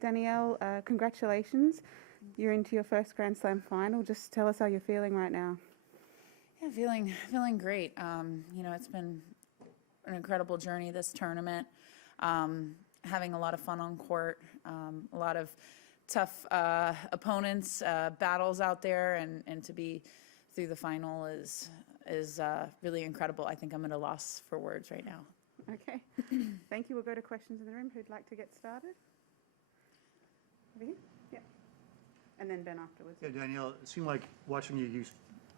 Danielle, congratulations. You're into your first Grand Slam final. Just tell us how you're feeling right now. Yeah, feeling great. It's been an incredible journey this tournament. Having a lot of fun on court, a lot of tough opponents, battles out there, and to be through the final is really incredible. I think I'm at a loss for words right now. Okay. Thank you. We'll go to questions in the room. Who'd like to get started? Over here? Yeah. And then Ben afterwards. Yeah, Danielle, it seemed like watching you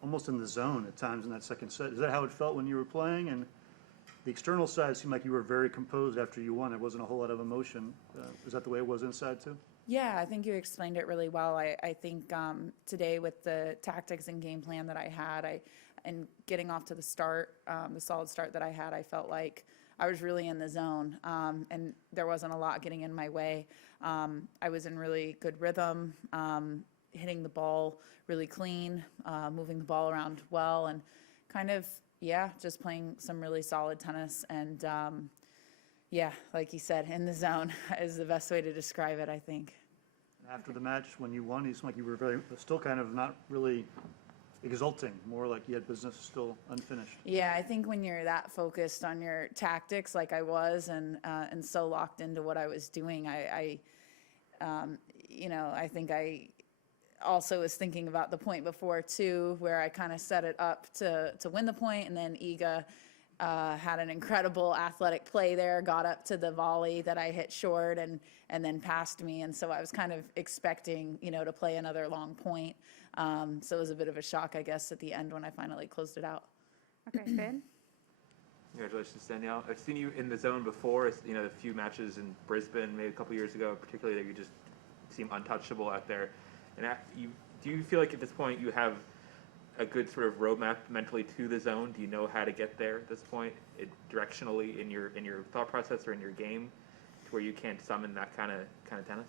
almost in the zone at times in that second set. Is that how it felt when you were playing? And the external side seemed like you were very composed after you won. There wasn't a whole lot of emotion. Is that the way it was inside too? Yeah, I think you explained it really well. I think today with the tactics and game plan that I had, and getting off to the start, the solid start that I had, I felt like I was really in the zone, and there wasn't a lot getting in my way. I was in really good rhythm, hitting the ball really clean, moving the ball around well, and kind of, just playing some really solid tennis. And like you said, in the zone is the best way to describe it, I think. After the match, when you won, you seemed like you were still kind of not really exulting, more like you had business still unfinished. Yeah, I think when you're that focused on your tactics like I was, and so locked into what I was doing, I think I also was thinking about the point before too, where I kind of set it up to win the point, and then Iga had an incredible athletic play there, got up to the volley that I hit short, and then passed me, and so I was kind of expecting, to play another long point. So it was a bit of a shock, I guess, at the end when I finally closed it out. Okay, Ben? Congratulations, Danielle. I've seen you in the zone before, a few matches in Brisbane, maybe a couple years ago, particularly that you just seem untouchable out there. And do you feel like at this point you have a good sort of roadmap mentally to the zone? Do you know how to get there at this point, directionally in your thought process or in your game, to where you can't summon that kind of tennis?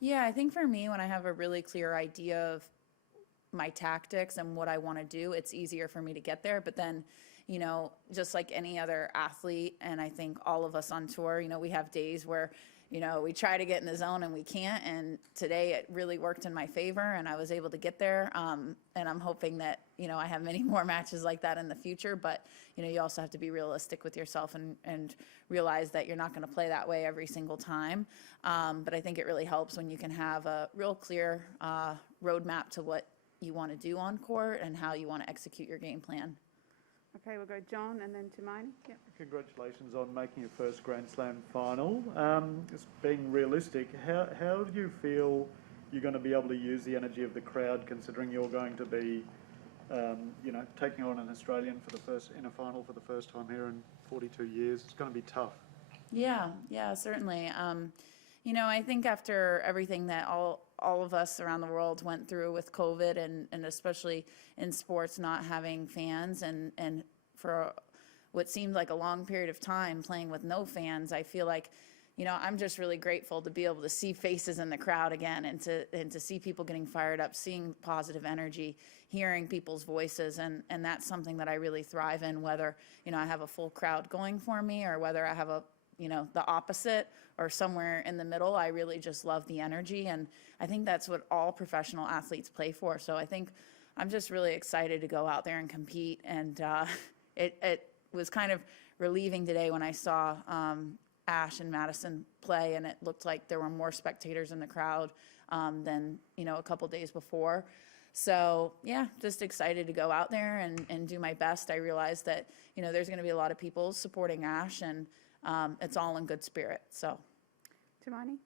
Yeah, I think for me, when I have a really clear idea of my tactics and what I want to do, it's easier for me to get there. But then, just like any other athlete, and I think all of us on tour, we have days where, we try to get in the zone and we can't. And today it really worked in my favor, and I was able to get there. And I'm hoping that, I have many more matches like that in the future. But, you also have to be realistic with yourself and realize that you're not going to play that way every single time. But I think it really helps when you can have a real clear roadmap to what you want to do on court and how you want to execute your game plan. Okay, we'll go John and then Hermione. Yep. Congratulations on making your first Grand Slam final. Just being realistic, how do you feel you're going to be able to use the energy of the crowd, considering you're going to be, taking on an Australian in a final for the first time here in 42 years? It's going to be tough. Yeah, certainly. I think after everything that all of us around the world went through with COVID, and especially in sports not having fans, and for what seemed like a long period of time playing with no fans, I feel like, I'm just really grateful to be able to see faces in the crowd again, and to see people getting fired up, seeing positive energy, hearing people's voices, and that's something that I really thrive in, whether, I have a full crowd going for me or whether I have the opposite or somewhere in the middle. I really just love the energy, and I think that's what all professional athletes play for. So I think I'm just really excited to go out there and compete, and it was kind of relieving today when I saw Ash and Madison play, and it looked like there were more spectators in the crowd than a couple days before. So yeah, just excited to go out there and do my best. I realized that there's going to be a lot of people supporting Ash, and it's all in good spirit. So, Hermione?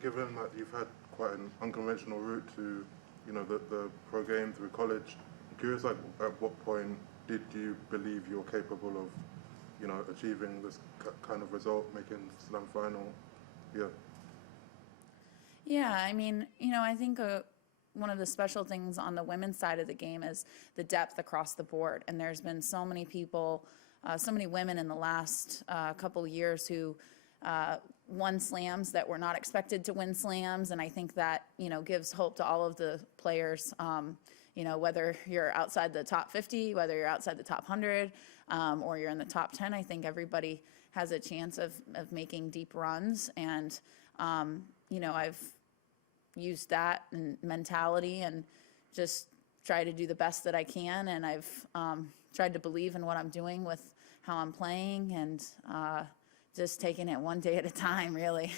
Given that you've had quite an unconventional route to, the pro game through college, I'm curious, at what point did you believe you're capable of, achieving this kind of result, making slam final? Yeah, I think one of the special things on the women's side of the game is the depth across the board. And there's been so many people, so many women in the last couple of years who won slams that were not expected to win slams. And I think that, gives hope to all of the players, whether you're outside the top 50, whether you're outside the top 100, or you're in the top 10. I think everybody has a chance of making deep runs. And, you know, I've used that and mentality and just try to do the best that I can. And I've tried to believe in what I'm doing with how I'm playing, and just taking it one day at a time, really.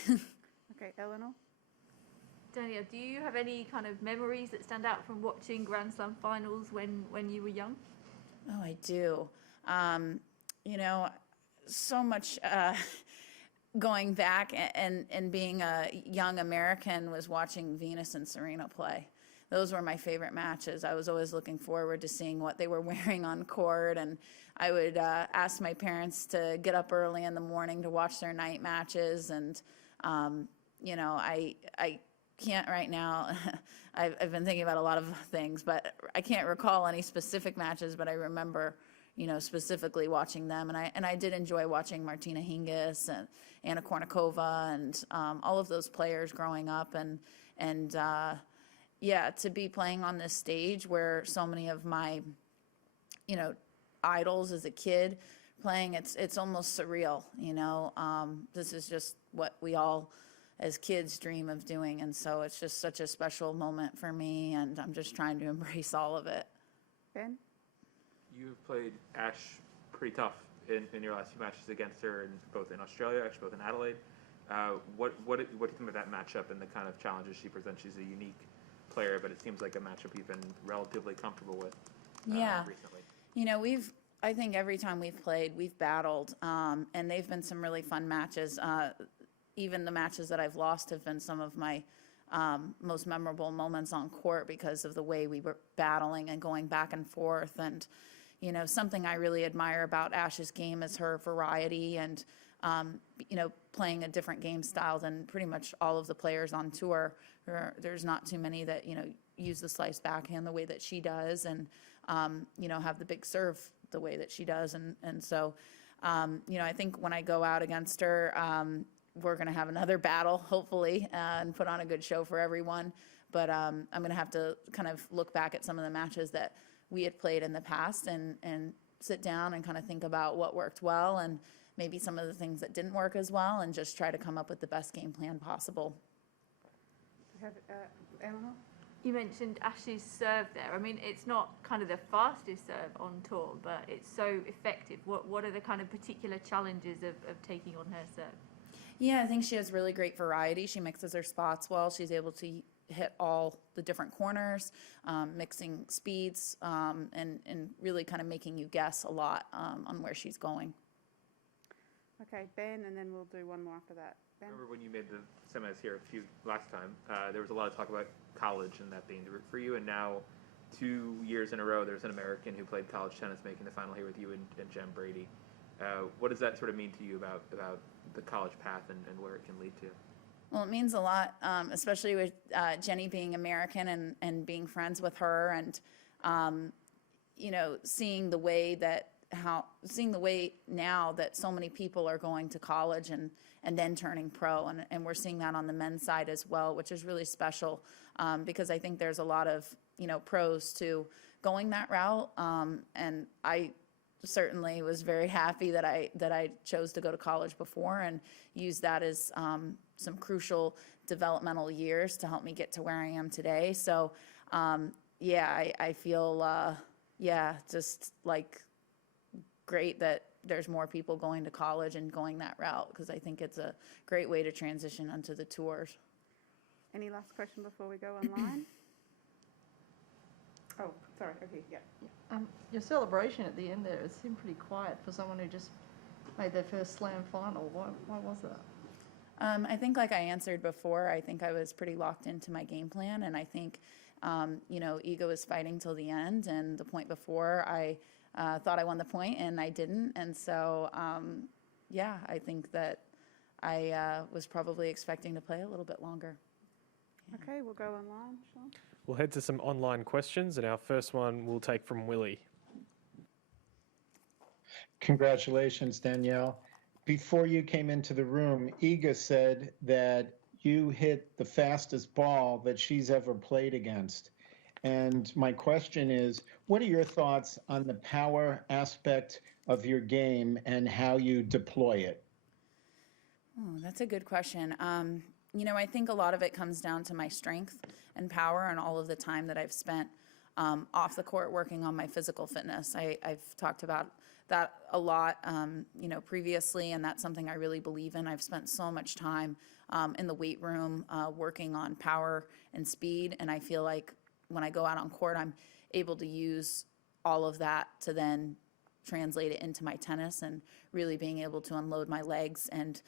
Okay, Eleanor? Danielle, do you have any kind of memories that stand out from watching Grand Slam finals when you were young? Oh, I do. You know, so much going back and being a young American was watching Venus and Serena play. Those were my favorite matches. I was always looking forward to seeing what they were wearing on court, and I would ask my parents to get up early in the morning to watch their night matches. And, you know, I can't right now. I've been thinking about a lot of things, but I can't recall any specific matches, but I remember, you know, specifically watching them. And I did enjoy watching Martina Hingis and Anna Kournikova and all of those players growing up. And yeah, to be playing on this stage where so many of my, you know, idols as a kid playing, it's almost surreal, you know. This is just what we all as kids dream of doing, and so it's just such a special moment for me, and I'm just trying to embrace all of it. Ben? You've played Ash pretty tough in your last few matches against her, both in Australia, actually both in Adelaide. What do you think of that matchup and the kind of challenges she presents? She's a unique player, but it seems like a matchup you've been relatively comfortable with recently. You know, I think every time we've played, we've battled, and they've been some really fun matches. Even the matches that I've lost have been some of my most memorable moments on court because of the way we were battling and going back and forth. And, you know, something I really admire about Ash's game is her variety and, you know, playing a different game style than pretty much all of the players on tour. There's not too many that, you know, use the slice backhand the way that she does, and, you know, have the big serve the way that she does. And so, you know, I think when I go out against her, we're going to have another battle, hopefully, and put on a good show for everyone. But I'm going to have to kind of look back at some of the matches that we had played in the past and sit down and kind of think about what worked well and maybe some of the things that didn't work as well, and just try to come up with the best game plan possible. We have Eleanor? You mentioned Ash's serve there. I mean, it's not kind of the fastest serve on tour, but it's so effective. What are the kind of particular challenges of taking on her serve? Yeah, I think she has really great variety. She mixes her spots well. She's able to hit all the different corners, mixing speeds, and really kind of making you guess a lot on where she's going. Okay, Ben, and then we'll do one more after that. Ben? I remember when you made the semis here last time, there was a lot of talk about college and that being the route for you, and now 2 years in a row there's an American who played college tennis making the final here with you and Jem Brady. What does that sort of mean to you about the college path and where it can lead to? Well, it means a lot, especially with Jenny being American and being friends with her, and you know, seeing the way now that so many people are going to college and then turning pro, and we're seeing that on the men's side as well, which is really special, because I think there's a lot of, you know, pros to going that route, and I certainly was very happy that I chose to go to college before and use that as some crucial developmental years to help me get to where I am today. So yeah, I feel just like great that there's more people going to college and going that route, because I think it's a great way to transition onto the tours. Any last question before we go online? Oh, sorry. Okay, yeah. Your celebration at the end there, it seemed pretty quiet for someone who just made their first slam final. Why was that? I think, like I answered before, I think I was pretty locked into my game plan, and I think, you know, ego is fighting till the end, and the point before I thought I won the point and I didn't, and so yeah, I think that I was probably expecting to play a little bit longer. Yeah. Okay, we'll go online, Sean. We'll head to some online questions, and our first one we'll take from Willie. Congratulations, Danielle. Before you came into the room, Iga said that you hit the fastest ball that she's ever played against. And my question is, what are your thoughts on the power aspect of your game and how you deploy it? Oh, that's a good question. I think a lot of it comes down to my strength and power and all of the time that I've spent off the court working on my physical fitness. I've talked about that a lot, previously, and that's something I really believe in. I've spent so much time in the weight room working on power and speed, and I feel like when I go out on court, I'm able to use all of that to then translate it into my tennis and really being able to unload my legs and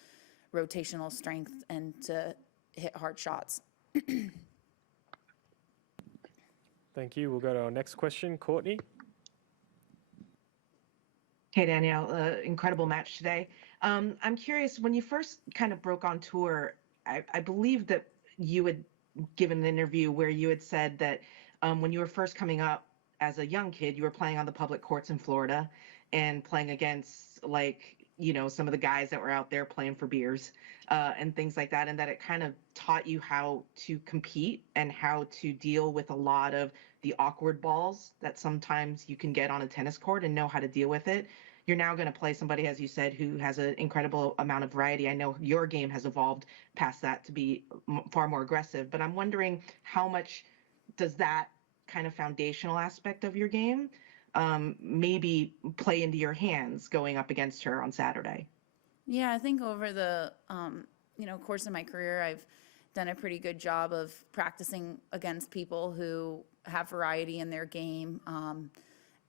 rotational strength and to hit hard shots. Thank you. We'll go to our next question. Courtney? Hey, Danielle, incredible match today. I'm curious, when you first kind of broke on tour, I believe that you had given an interview where you had said that when you were first coming up as a young kid, you were playing on the public courts in Florida and playing against, some of the guys that were out there playing for beers and things like that, and that it kind of taught you how to compete and how to deal with a lot of the awkward balls that sometimes you can get on a tennis court and know how to deal with it. You're now going to play somebody, as you said, who has an incredible amount of variety. I know your game has evolved past that to be far more aggressive, but I'm wondering how much does that kind of foundational aspect of your game maybe play into your hands going up against her on Saturday? Yeah, I think over the course of my career, I've done a pretty good job of practicing against people who have variety in their game.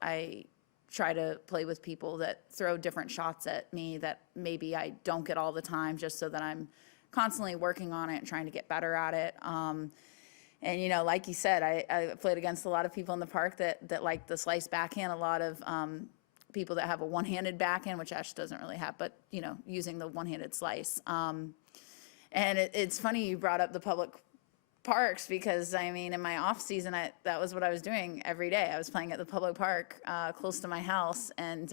I try to play with people that throw different shots at me that maybe I don't get all the time, just so that I'm constantly working on it and trying to get better at it. And, like you said, I played against a lot of people in the park that like the slice backhand, a lot of people that have a one-handed backhand, which Ash doesn't really have, but, using the one-handed slice. And it's funny you brought up the public parks because, in my off season, that was what I was doing every day. I was playing at the public park close to my house, and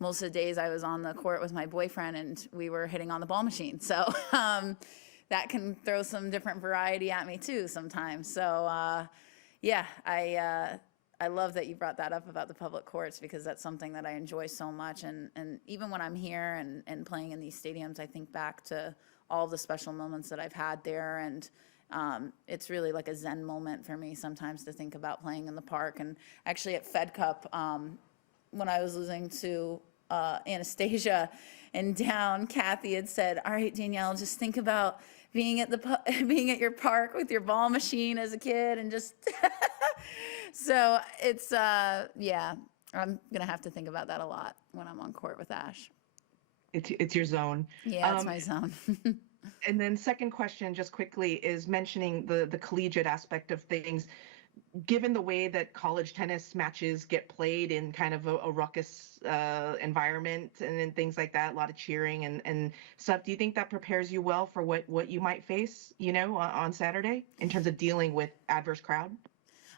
most of the days I was on the court with my boyfriend, and we were hitting on the ball machine. So that can throw some different variety at me too sometimes. So I love that you brought that up about the public courts because that's something that I enjoy so much. And even when I'm here and playing in these stadiums, I think back to all the special moments that I've had there. And it's really like a Zen moment for me sometimes to think about playing in the park. And actually at Fed Cup, when I was losing to Anastasia and down, Kathy had said, "All right, Danielle, just think about being at your park with your ball machine as a kid," and just so it's I'm gonna have to think about that a lot when I'm on court with Ash. It's your zone. Yeah, it's my zone. And then second question, just quickly, is mentioning the collegiate aspect of things. Given the way that college tennis matches get played in kind of a ruckus environment and things like that, a lot of cheering and stuff, do you think that prepares you well for what you might face, on Saturday in terms of dealing with adverse crowd?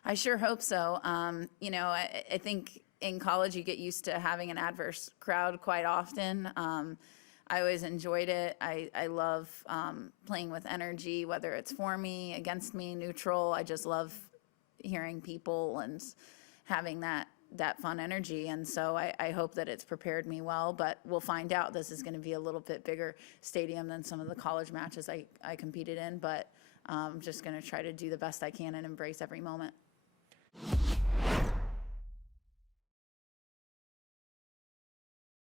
I sure hope so. I think in college you get used to having an adverse crowd quite often. I always enjoyed it. I love playing with energy, whether it's for me, against me, neutral. I just love hearing people and having that fun energy. And so I hope that it's prepared me well, but we'll find out. This is going to be a little bit bigger stadium than some of the college matches I competed in, but I'm just going to try to do the best I can and embrace every moment.